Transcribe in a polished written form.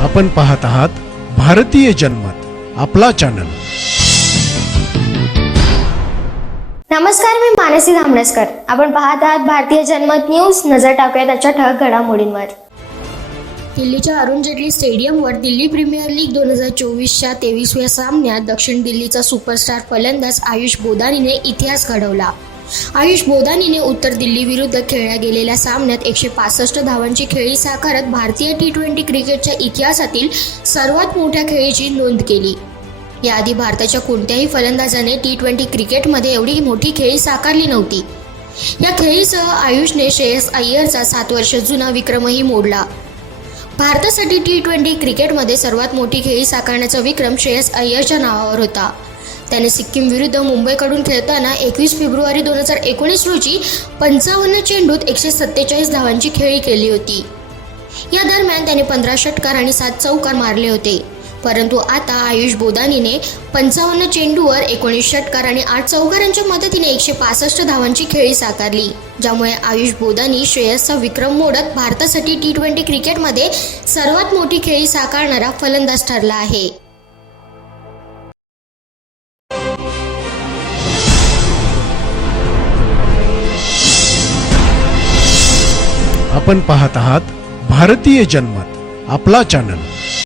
आपण पाहत आहात भारतीय जनमत, आपला चॅनल। नमस्कार, मी मानसी धामणसकर। आपण पाहत आहात भारतीय जनमत न्यूज। नजर टाकूया त्याच्या ठळक घडामोडींवर। दिल्लीच्या अरुण जेटली स्टेडियमवर दिल्ली प्रीमियर लीग 2024च्या 23व्या सामन्यात दक्षिण दिल्लीचा सुपरस्टार फलंदाज आयुष बोदानीने इतिहास घडवला। आयुष बोदानीने उत्तर दिल्ली विरुद्ध खेळल्या गेलेल्या सामन्यात 165 धावांची खेळी साकारत भारतीय T20 क्रिकेटच्या इतिहासातील सर्वात मोठ्या खेळीची नोंद केली। याआधी भारताच्या कोणत्याही फलंदाजाने T20 क्रिकेटमध्ये एवढी मोठी खेळी साकारली नव्हती। या खेळीसह आयुषने श्रेयस अय्यरचा 7 वर्ष जुना विक्रमही मोडला। भारतासाठी T20 क्रिकेटमध्ये सर्वात मोठी खेळी साकारण्याचा विक्रम श्रेयस अय्यरच्या नावावर होता। त्याने सिक्कीम विरुद्ध मुंबईकडून खेळताना 21 फेब्रुवारी 2019 रोजी 55 चेंडूत 147 धावांची खेळी केली होती। या दरम्यान त्याने 15 षटकार आणि 7 चौकार मारले होते। परंतु आता आयुष बोदानीने 55 चेंडूवर 19 षटकार आणि 8 चौकारांच्या मदतीने 165 धावांची खेळी साकारली, ज्यामुळे आयुष बोदानी श्रेयसचा विक्रम मोडत भारतासाठी T20 क्रिकेटमध्ये सर्वात मोठी खेळी साकारणारा फलंदाज ठरला आहे। आपण पाहत आहात भारतीय जनमत, आपला चॅनल।